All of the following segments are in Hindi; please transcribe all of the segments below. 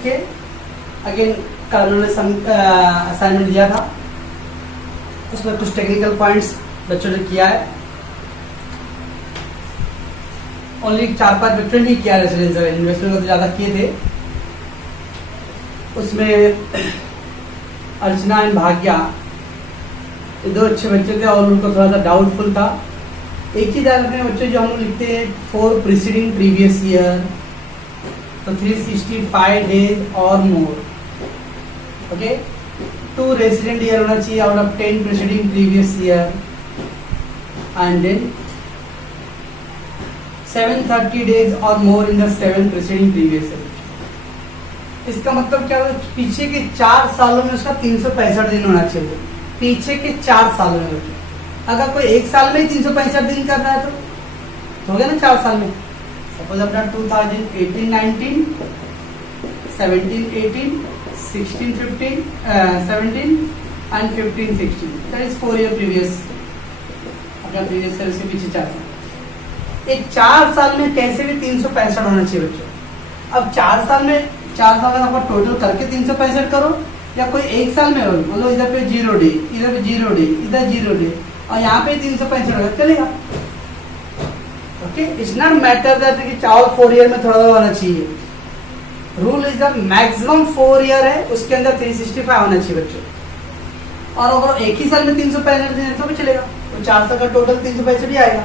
ओके, अगेन कल उन्होंने असाइनमेंट दिया था, उसमें कुछ टेक्निकल पॉइंट्स बच्चों ने किया है। ओनली 4-5 बच्चों ने किया रेसिडेंशियल, इन्वेस्टमेंट को तो ज़्यादा किए थे। उसमें अर्चना एंड भाग्या ये 2 अच्छे बच्चे थे और उनको थोड़ा सा डाउटफुल था। एक ही दायरे में बच्चे जो हम लोग लिखते हैं फॉर प्रीसीडिंग प्रीवियस ईयर, तो 365 डेज और मोर, ओके। 2 रेसिडेंट ईयर होना चाहिए out of 10 preceding previous year, and then 730 days और more in the 7 preceding previous year. इसका मतलब क्या है, पीछे के 4 सालों में उसका 365 दिन होना चाहिए, पीछे के 4 सालों में। अगर कोई एक साल में ही 365 दिन कर रहा है तो हो गया ना 4 साल में। सपोज अपना 2018-19, 17-18, 16-15, 17 and 15-16, that is 4 year previous, अपना प्रीवियस ईयर के पीछे 4 साल। एक 4 साल में कैसे भी 365 होना चाहिए बच्चों। अब 4 साल में आपका टोटल करके 365 करो, या कोई एक साल में बोलो इधर पे 0 डे, इधर पे 0 डे, इधर 0 डे, और यहाँ पे 365 होगा, चलेगा। Okay, it's not matter that कि 4 ईयर में थोड़ा होना चाहिए। Rule is the maximum 4 year है, उसके अंदर 365 होना चाहिए बच्चों। और अगर एक ही साल में 365 दिन है तो भी चलेगा, तो 4 साल का टोटल 365 ही आएगा।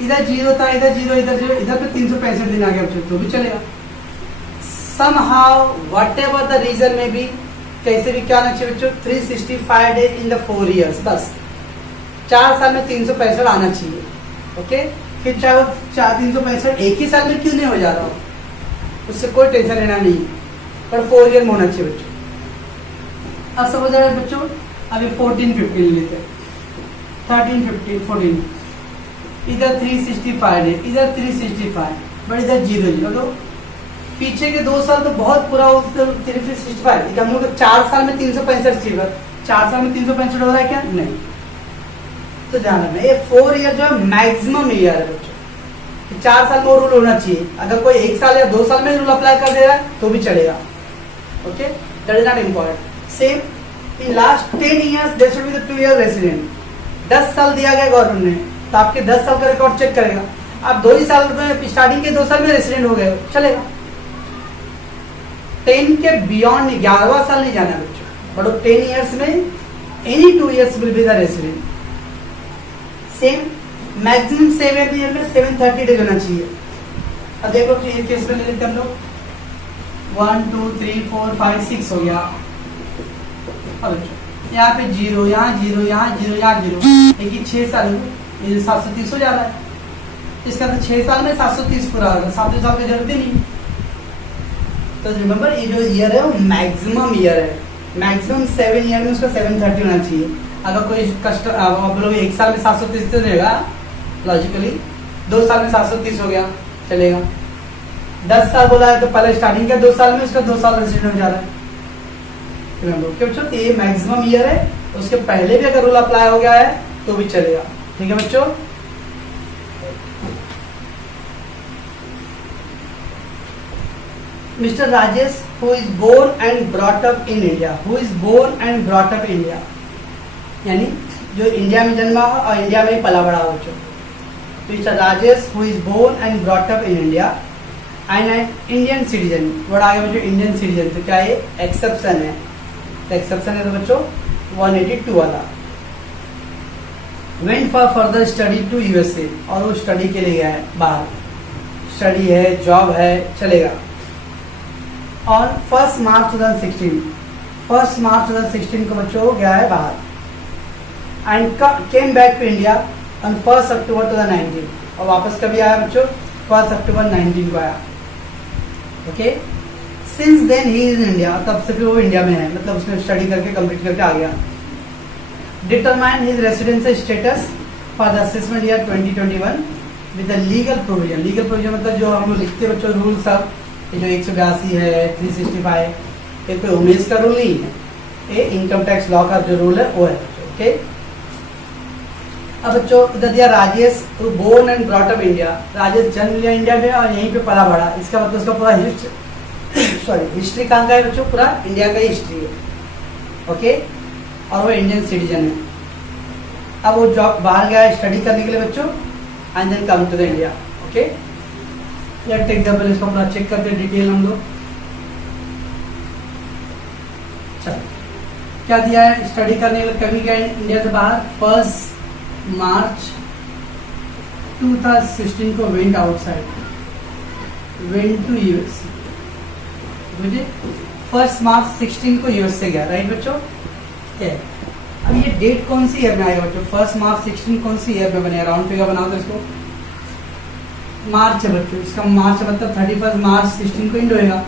इधर 0 था, इधर 0, इधर 0, इधर पे 365 दिन आ गया बच्चों, तो भी चलेगा। somehow whatever the reason may be, कैसे भी क्या होना चाहिए बच्चों, 365 डे इन द 4 ईयर्स, बस 4 साल में 365 आना चाहिए। ओके, फिर चाहे वो 365 एक ही साल में क्यों नहीं हो जा रहा हो, उससे कोई टेंशन लेना नहीं, पर 4 ईयर में होना चाहिए बच्चों। अब समझ रहे बच्चों, अभी 14-15 लेते हैं, 13-15, 14, इधर 365 डे, इधर 365, बट इधर 0, तो पीछे के 2 साल तो बहुत पूरा 365, हम लोग 4 साल में 365 चाहिए, 4 साल में 365 हो रहा है क्या, नहीं। तो ध्यान रखना, ये 4 ईयर जो है मैक्सिमम ईयर है बच्चों, 4 साल में रूल होना चाहिए। अगर कोई 1 साल या 2 साल में रूल अप्लाई कर दे रहा है तो भी चलेगा। Okay, that is not important. Same in last 10 years there should be the 2 year resident. 10 साल दिया गया गवर्नमेंट ने, तो आपके 10 साल का रिकॉर्ड चेक करेगा। आप 2 ही साल में, स्टार्टिंग के 2 साल में रेसिडेंट हो गए, चलेगा। 10 के बियॉन्ड 11वां साल नहीं जाना बच्चों, बट 10 ईयर्स में any 2 years will be the resident. Same maximum 7 year में 730 डेज होना चाहिए। अब देखो कि ये केस में ले लेते हम लोग, 1 2 3 4 5 6 हो गया। अब यहाँ पे 0, यहाँ 0, यहाँ 0, यहाँ 0, एक ही 6 साल, ये 730 हो जा रहा है। इसका तो 6 साल में 730 पूरा होगा, 7 साल की जरूरत ही नहीं। तो रिमेंबर, ये जो ईयर है वो मैक्सिमम ईयर है, मैक्सिमम 7 ईयर में उसका 730 होना चाहिए। अगर कोई कस्टमर आप लोग 1 साल में 730 तो रहेगा लॉजिकली, 2 साल में 730 हो गया, चलेगा। 10 साल बोला है तो पहले स्टार्टिंग के 2 साल में उसका 2 साल रेसिडेंट हो जा रहा है। क्यों बच्चों, ये मैक्सिमम ईयर है, उसके पहले भी अगर रूल अप्लाई हो गया है तो भी चलेगा। ठीक है बच्चों, Mr. Rajesh, who is born and brought up in India, who is born and brought up India, यानी जो इंडिया में जन्मा हो और इंडिया में ही पला बड़ा हो बच्चों। Mr. Rajesh, who is born and brought up in India and an Indian citizen, word आ गया बच्चों इंडियन सिटीजन, तो क्या ये एक्सेप्शन है, तो एक्सेप्शन है तो बच्चों 182 वाला। Went for further study to USA, और वो स्टडी के लिए गया है बाहर, स्टडी है, जॉब है, चलेगा। और 1 मार्च 2016 को बच्चों गया है बाहर, and came back to India on 1 October 2019, और वापस कभी आया बच्चों, 1 अक्टूबर 19 को आया। Okay, since then he is in India, तब से फिर वो इंडिया में है, मतलब उसने स्टडी करके कंप्लीट करके आ गया। Determine his residential status for the assessment year 2021 with the legal provision. Legal provision मतलब जो हम लोग लिखते हैं बच्चों रूल सब, जो 182 है, 365, ये कोई उमेश का रूल नहीं है, ये इनकम टैक्स लॉ का जो रूल है वो है। ओके, अब बच्चों इधर दिया Rajesh born and brought up India. Rajesh जन्म लिया इंडिया में और यहीं पे पला बड़ा। इसका मतलब उसका पूरा हिस्ट्री कहाँ का है बच्चों? पूरा इंडिया का हिस्ट्री है। ओके, और वो इंडियन सिटीजन है। अब वो जॉब बाहर गया स्टडी करने के लिए बच्चों, and then come to the India. Okay, या टेक एग्जाम्पल इसको अपना चेक करते हैं डिटेल हम लोग। चलो क्या दिया है? स्टडी करने के लिए कभी गए इंडिया से बाहर। 1 मार्च 2016 को went outside, went to US. मुझे 1 मार्च 16 को यूएस से गया, राइट बच्चों? अब ये डेट कौन सी ईयर में आएगा बच्चों? 1 मार्च 16 कौन सी ईयर में बनेगा? राउंड फिगर बनाओ तो इसको। मार्च है बच्चों, इसका मार्च मतलब 31 मार्च 16 को इंड होएगा।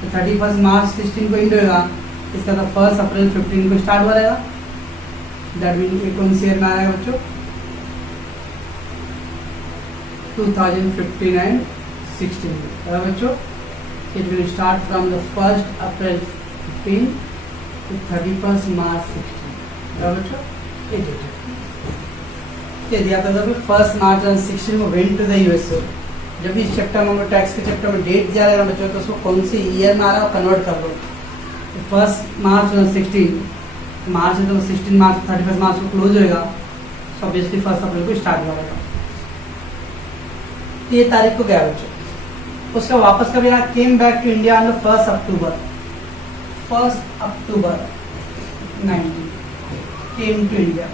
तो 31 मार्च 16 को इंड होएगा, इसका तो 1 अप्रैल 15 को स्टार्ट हो जाएगा। दैट मीन ये कौन सी ईयर में आएगा बच्चों? 2015 एंड 16 बच्चों। It will start from the 1 April 15 to 31 मार्च 16 बच्चों। ये डेट है, दिया था 1 मार्च 16 को वेंट टू द यूएसए। जब भी इस चैप्टर में हम लोग टैक्स के चैप्टर में डेट दिया रहेगा बच्चों, तो उसको कौन सी ईयर में आ रहा है कन्वर्ट कर लो। 1 मार्च 16 मार्च है तो 16 मार्च 31 मार्च को क्लोज होएगा, तो ऑब्वियसली 1 अप्रैल को स्टार्ट हो जाएगा। ये तारीख को गया बच्चों। उसका वापस कभी आया? Came back to India on the 1 October 19 came to India.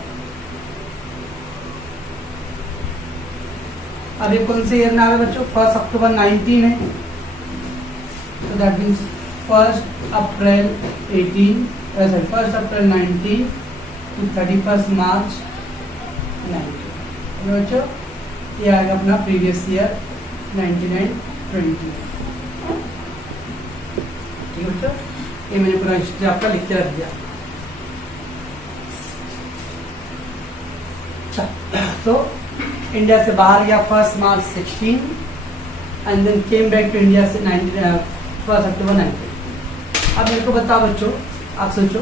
अब ये कौन से ईयर में आ रहा है बच्चों? 1 अक्टूबर 19 है, तो दैट मीन्स 1 अप्रैल 19 to 31 मार्च 19 बच्चों। ये आएगा अपना प्रीवियस ईयर 1920। ठीक है बच्चों, ये मैंने पूरा हिस्ट्री आपका लिख के रख दिया। तो इंडिया से बाहर गया 1 मार्च 16 and then came back to India से 1 अक्टूबर 19। अब मेरे को बताओ बच्चों, आप सोचो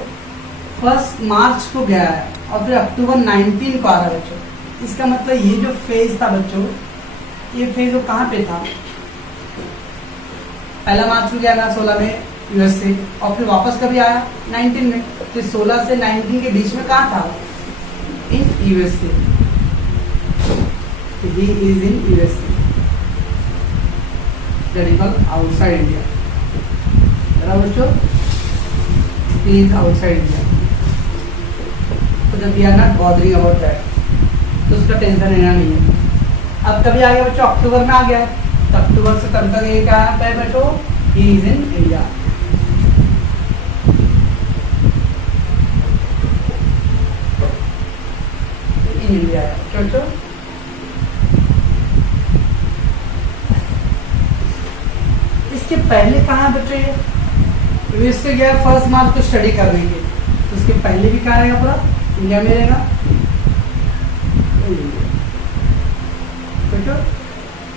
1 मार्च को गया है और फिर अक्टूबर 19 को आ रहा है बच्चों। इसका मतलब ये जो फेज था बच्चों, ये फेज वो कहाँ पे था? 1 मार्च को गया ना 16 में यूएस से, और फिर वापस कभी आया 19 में। तो 16 से 19 के बीच में कहाँ था? In USA. He is in USA, that is called outside India. बराबर बच्चों, he is outside India. तो जब we are not bothering about that, तो उसका टेंशन लेना नहीं है। अब कभी आ गया बच्चों? अक्टूबर में आ गया, तो अक्टूबर से तब तक ये क्या है बच्चों? He is in India. In India है क्या बच्चों? इसके पहले कहाँ है बच्चों? ये यूएस से गया 1 मार्च को स्टडी करने के, तो उसके पहले भी कहाँ रहेगा? पूरा इंडिया में रहेगा।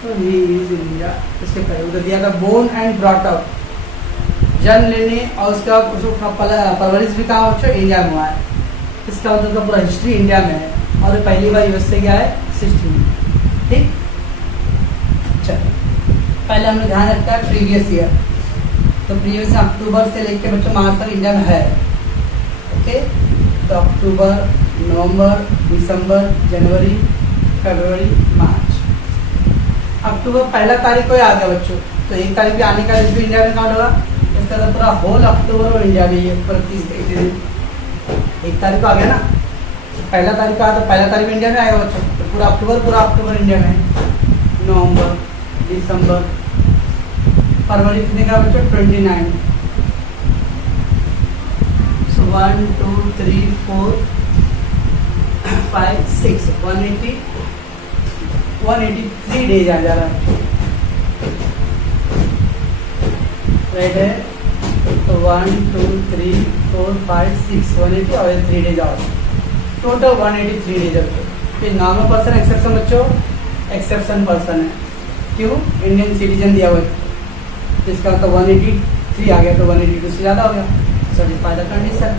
तो ही इज इंडिया। इसके पहले उधर दिया था बोर्न एंड ब्रॉट अप, जन्म लेने और उसका परवरिश भी कहाँ बच्चों? इंडिया में हुआ है। इसका मतलब पूरा हिस्ट्री इंडिया में है, और पहली बार यूएस से गया है 16। ठीक, चलो पहले हम लोग ध्यान रखते हैं प्रीवियस ईयर। तो प्रीवियस अक्टूबर से लेके बच्चों मार्च तक इंडिया में है। ओके, तो अक्टूबर, नवंबर, दिसंबर, जनवरी, फरवरी, मार्च। अक्टूबर 1 तारीख को ही आ गया बच्चों, तो 1 तारीख भी आने का भी इंडिया में काउंट होगा। इसका तो पूरा होल अक्टूबर और इंडिया में ये 30 दिन 1 तारीख को आ गया ना। 1 तारीख को आया तो 1 तारीख इंडिया में आएगा बच्चों, तो पूरा अक्टूबर इंडिया में है। नवंबर, दिसंबर, फरवरी कितने का बच्चों? 29। सो 1 2 3 4 5 6 183 डेज आ जा रहा है, राइट है। तो 1 2 3 4 5 6 180 और 3 डेज और टोटल 183 डेज बच्चों। ये नॉर्मल पर्सन एक्सेप्शन बच्चों, एक्सेप्शन पर्सन है। क्यों? इंडियन सिटीजन दिया हुआ है, तो इसका तो 183 आ गया, तो 182 से ज़्यादा हो गया। सेटिस्फाई द कंडीशन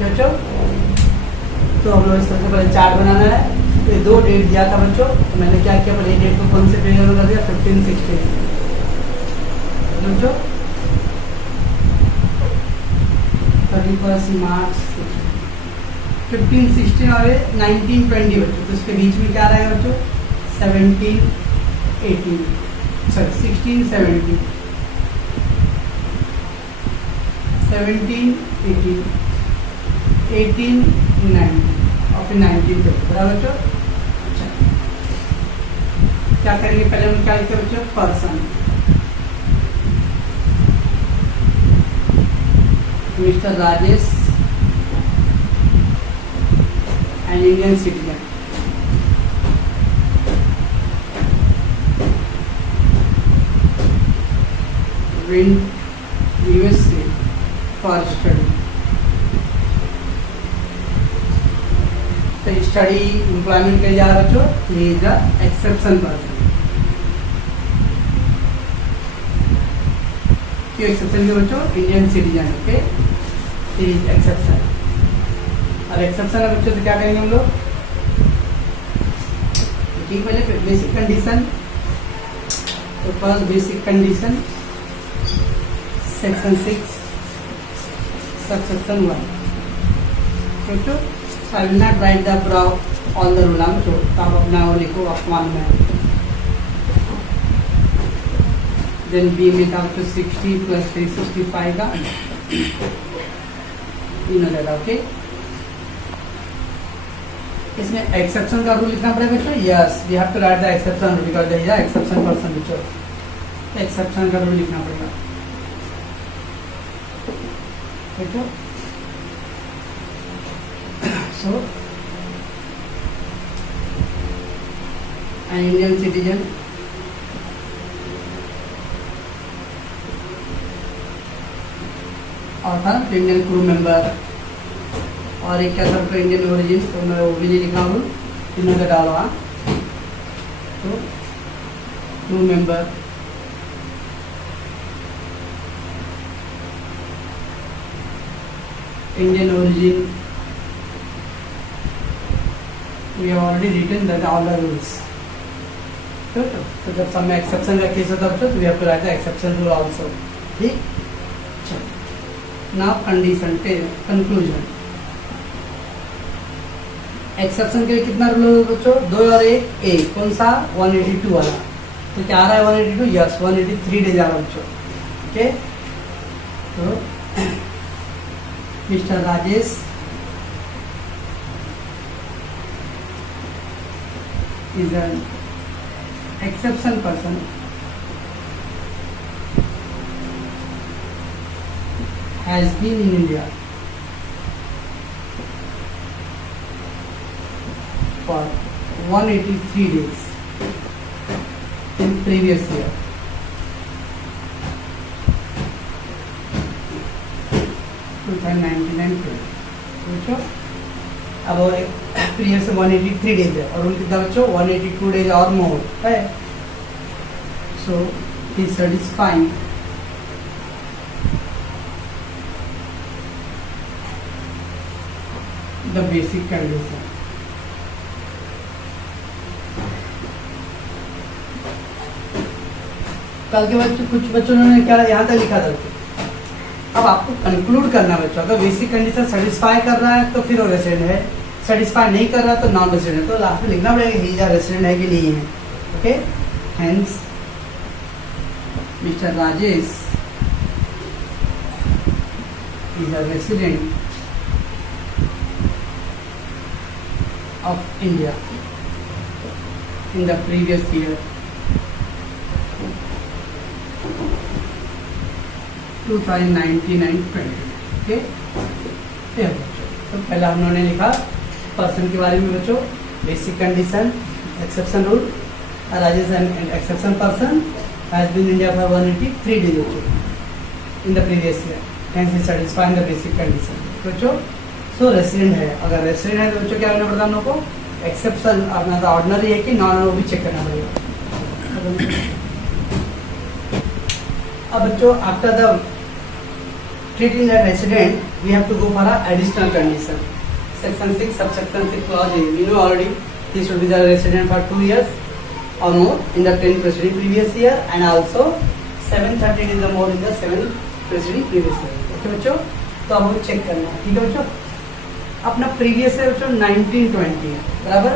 बच्चों। तो हम लोग इस तरह से पहले चार्ट बनाना है। ये 2 डेट दिया था बच्चों, तो मैंने क्या किया, पहले डेट को कौन से पेज में कर दिया, 1516 बच्चों, 31 मार्च 1516 और 1920 बच्चों, तो इसके बीच में क्या रहेगा बच्चों, 1718 सॉरी 1617 1718 1890 और फिर 1920, बराबर बच्चों। अच्छा क्या करेंगे, पहले हम क्या लिखते हैं बच्चों, person, mister Rajesh an Indian citizen, went USA for study. तो स्टडी एम्प्लॉयमेंट के जा रहा बच्चों, he is the exception person. क्यों एक्सेप्शन के बच्चों, Indian citizen, okay, he is exception. और एक्सेप्शन है बच्चों, तो क्या करेंगे हम लोग, ठीक, पहले बेसिक कंडीशन, तो first basic condition section 6 subsection 1, सोचो, I will not right the about all the rule, हम तो आप अपना वो लिखो, आप मालूम है। देन बी में था तो 60 + 3 65 का इन, ओके। इसमें एक्सेप्शन का रूल लिखना पड़ेगा बच्चों, yes we have to write the exception rule because there is a exception person बच्चों, एक्सेप्शन का रूल लिखना पड़ेगा बच्चों। सो an Indian citizen और था इंडियन क्रू मेंबर, और एक क्या था इंडियन ओरिजिन, तो मैं वो भी नहीं लिखा हूँ, तीनों का डाला, तो crew member, Indian origin, we have already written that all the rules, तो जब सब में एक्सेप्शन का केस होता है तो we have to write the exception rule also, ठीक। नाउ कंडीशन पे कंक्लूजन, एक्सेप्शन के लिए कितना रूल होगा बच्चों, 2 और 1, एक कौन सा, 182 वाला, तो क्या आ रहा है 182, यस 183 डेज आ रहा है बच्चों, ओके। तो mister Rajesh is an exception person has been in India for 183 days in previous year, 2019-20, अब और प्रीवियस से 183 डेज है और उनके कितना बच्चों 182 डेज और मोर है, सो ही सेटिस्फाइंग द बेसिक कंडीशन। कल के बच्चों कुछ बच्चों ने क्या यहाँ तक लिखा था, अब आपको कंक्लूड करना बच्चों, अगर बेसिक कंडीशन सेटिस्फाई कर रहा है तो फिर वो रेसिडेंट है, सेटिस्फाई नहीं कर रहा तो नॉन रेसिडेंट, तो लास्ट में लिखना पड़ेगा ही या रेसिडेंट है कि नहीं है, okay. Hence mister Rajesh is a resident of India in the previous year 2019-20, okay. तो पहला हम लोगों ने लिखा पर्सन के बारे में बच्चों, basic condition, exception rule, Rajesh and exception person has been India for 183 days in the previous year, hence he satisfying the basic condition बच्चों। सो रेसिडेंट है, अगर रेसिडेंट है तो बच्चों क्या करना पड़ता है हम लोग को, एक्सेप्शन अपना तो ऑर्डिनरी है कि नॉन, वो भी चेक करना पड़ेगा। अब बच्चों after the treating a resident, we have to go for a additional condition. Section 6 subsection 6 clause A. You know already he should be the resident for 2 years or more in the 10 preceding previous year and also 730 days or more in the 7 preceding previous year. Okay बच्चों, तो अब हमें चेक करना है, ठीक है बच्चों। अपना प्रीवियस है बच्चों 1920 है, बराबर,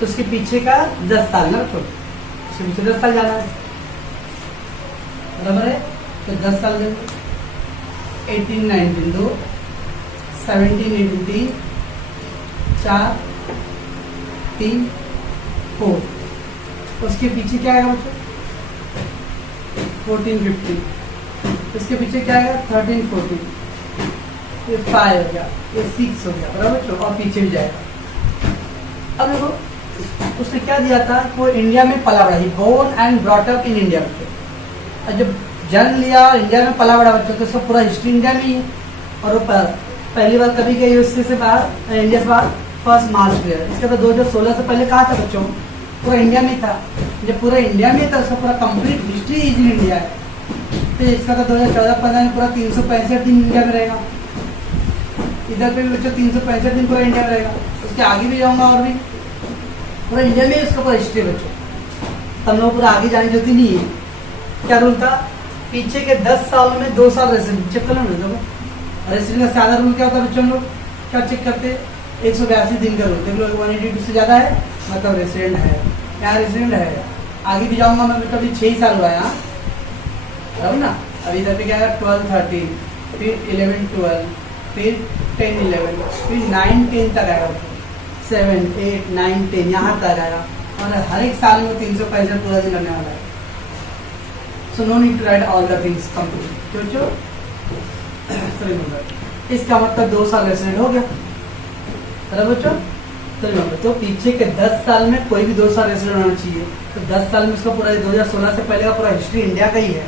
तो उसके पीछे का 10 साल ना बच्चों, उसके पीछे 10 साल जाना है, बराबर है, तो 10 साल देंगे, 1819 2, 1783 4 3 4, उसके पीछे क्या आएगा बच्चों 1450, इसके पीछे क्या आएगा 1340, ये 5 हो गया, ये 6 हो गया, बराबर बच्चों, और पीछे भी जाएगा। अब देखो उसने क्या दिया था, वो इंडिया में पला बड़ा, ही born and brought up in India बच्चों, और जब जन्म लिया और इंडिया में पला बड़ा बच्चों, तो उसका पूरा हिस्ट्री इंडिया में ही है, और वो पहली बार कभी गई उससे से बाहर, इंडिया से बाहर 1 मार्च गया। इसका तो 2016 से पहले कहा था बच्चों, पूरा इंडिया में था, जब पूरा इंडिया में था उसका पूरा complete history is in India है, तो इसका तो 2014-15 में पूरा 365 दिन इंडिया में रहेगा, इधर पे भी बच्चों 365 दिन पूरा इंडिया में रहेगा, उसके आगे भी जाऊंगा और भी पूरा इंडिया में उसका पूरा हिस्ट्री बच्चों, तब लोग पूरा आगे जाने जरूरत नहीं है। क्या रूल था, पीछे के 10 साल में 2 साल रेसिडेंट चेक कर लो ना, रेसिडेंट का सादा रूल क्या होता है बच्चों, लोग क्या चेक करते हैं 182 दिन का रूल, देख लो 182 से ज्यादा है मतलब रेसिडेंट है, यहाँ रेसिडेंट है। आगे भी जाऊंगा मैं, मतलब अभी 6 साल हुआ है यहाँ, बराबर ना, अभी इधर पे क्या है 12-13, फिर 11-12, फिर 10-11, फिर 9-10 तक आएगा, 7-8-9-10 यहाँ तक आएगा, और हर एक साल में 365 पूरा दिन लगने वाला है। So no need to write all the things complete, जो इसका मतलब 2 साल रेसिडेंट हो गया, बराबर बच्चों। तो पीछे के 10 साल में कोई भी 2 साल रेसिडेंट होना चाहिए, तो 10 साल में उसका पूरा 2016 से पहले का पूरा हिस्ट्री इंडिया का ही है,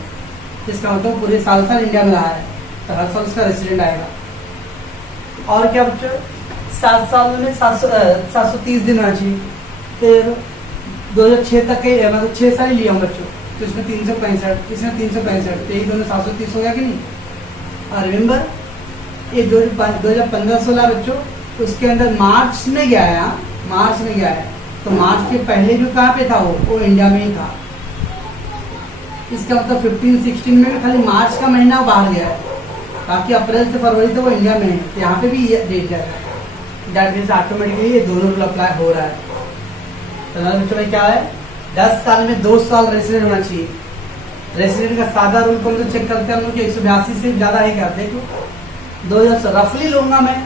इसका मतलब पूरे साल इंडिया में रहा है, तो हर साल उसका रेसिडेंट आएगा। और क्या बच्चों 7 साल में 730 दिन होना चाहिए, फिर 2006 तक के मतलब 6 साल ही लिया हूँ बच्चों, तो इसमें 365, इसमें 365, तो एक दोनों 730 हो गया कि नहीं। और रिमेंबर ये 2015-16 बच्चों, तो उसके अंदर मार्च में गया है, मार्च में गया है, तो मार्च के पहले जो कहाँ पे था वो इंडिया में ही था, इसका मतलब 15-16 में खाली मार्च का महीना बाहर गया है, बाकी अप्रैल से फरवरी तो वो इंडिया में है, तो यहाँ पे भी ये डेट जाएगा, डेट मीन्स ऑटोमेटिकली ये दोनों रूल अप्लाई हो रहा है। तो बच्चों में क्या है 10 साल में 2 साल रेसिडेंट होना चाहिए। रेसिडेंट का सादा रूल कौन सा चेक करते हैं हम लोग, 182 से ज्यादा है क्या, देखो 2000 रफली लूंगा मैं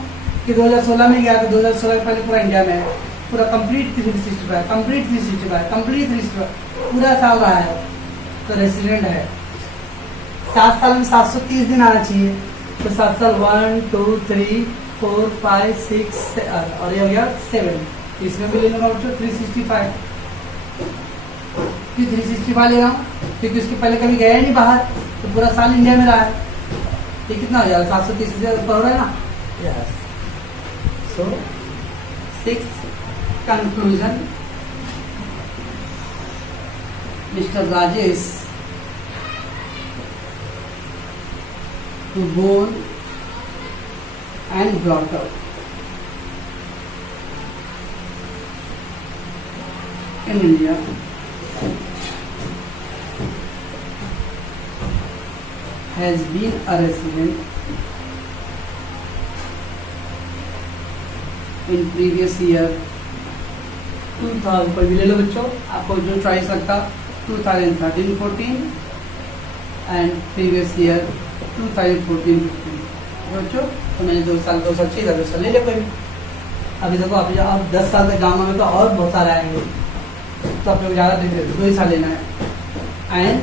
कि 2016 में गया, तो 2016 के पहले पूरा इंडिया में है, पूरा कंप्लीट 365, कंप्लीट 365, कंप्लीट 365 पूरा साल रहा है, तो रेसिडेंट है। 7 साल में 730 दिन आना चाहिए, तो 7 साल 1 2 3 4 5 6 और ये हो गया 7, इसमें भी ले लूंगा बच्चों 365, क्यों 365 ले रहा हूँ, क्योंकि उसके पहले कभी गया ही नहीं बाहर, तो पूरा साल इंडिया में रहा है, ये कितना हो जाएगा 730 से ऊपर हो रहा है ना। Yes, so 6th conclusion, mister Rajesh who born and brought up in India has been a resident in previous year 2000, कोई भी ले लो बच्चों, आपको जो चॉइस लगता 2013-14 एंड प्रीवियस ईयर 2014-15 बच्चों, तो मैंने 2 साल 2 साल 6 साल 2 साल ले लिया कोई भी। अभी देखो आप 10 साल तक जाऊंगा मैं तो और बहुत सारे आएंगे, तो आप लोग ज़्यादा देख रहे 2 ही साल लेना है। And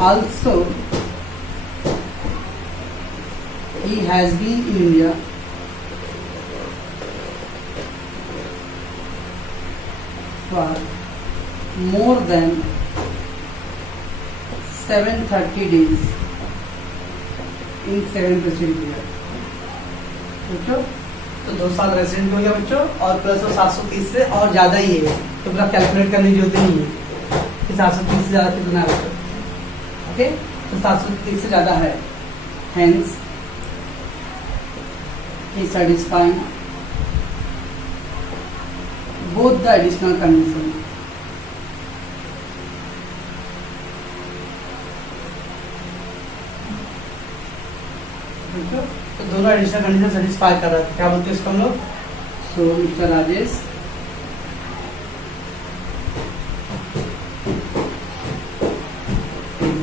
also he has been in India for more than 730 days in 7 preceding year बच्चों, तो 2 साल रेसिडेंट हो गया बच्चों, और प्लस वो 730 से और ज्यादा ही है, तो पूरा कैलकुलेट करने की जरूरत नहीं है कि 730 से ज्यादा कितना है बच्चों, ओके, तो 730 से ज्यादा है, hence he satisfying both the additional condition. तो दोनों एडिशनल कंडीशन सेटिस्फाई कर रहा है, क्या बोलते हैं इसको हम लोग? So mister Rajesh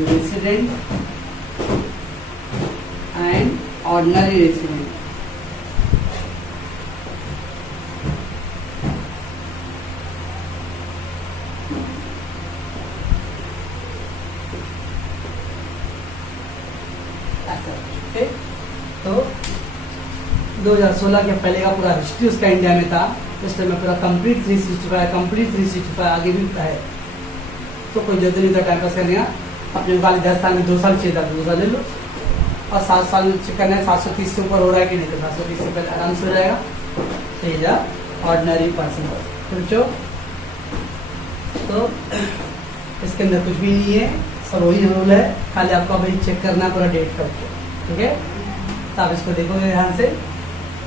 resident and ordinary resident. तो 2016 के पहले का पूरा हिस्ट्री उसका इंडिया में था, इस टाइम में पूरा कंप्लीट 365 आगे भी है, तो कोई जरूरत नहीं था टाइम पास करने का। अपने खाली 10 साल में 2 साल चाहिए था, 2 साल ले लो। और 7 साल में चेक करना है 730 से ऊपर हो रहा है कि नहीं, तो 730 से पहले आराम से हो जाएगा। तो ये ऑर्डिनरी पर्सन समझो। तो इसके अंदर कुछ भी नहीं है, सब वही रूल है, खाली आपको अभी चेक करना है पूरा डेट करके, ठीक है। तो आप इसको देखोगे ध्यान से।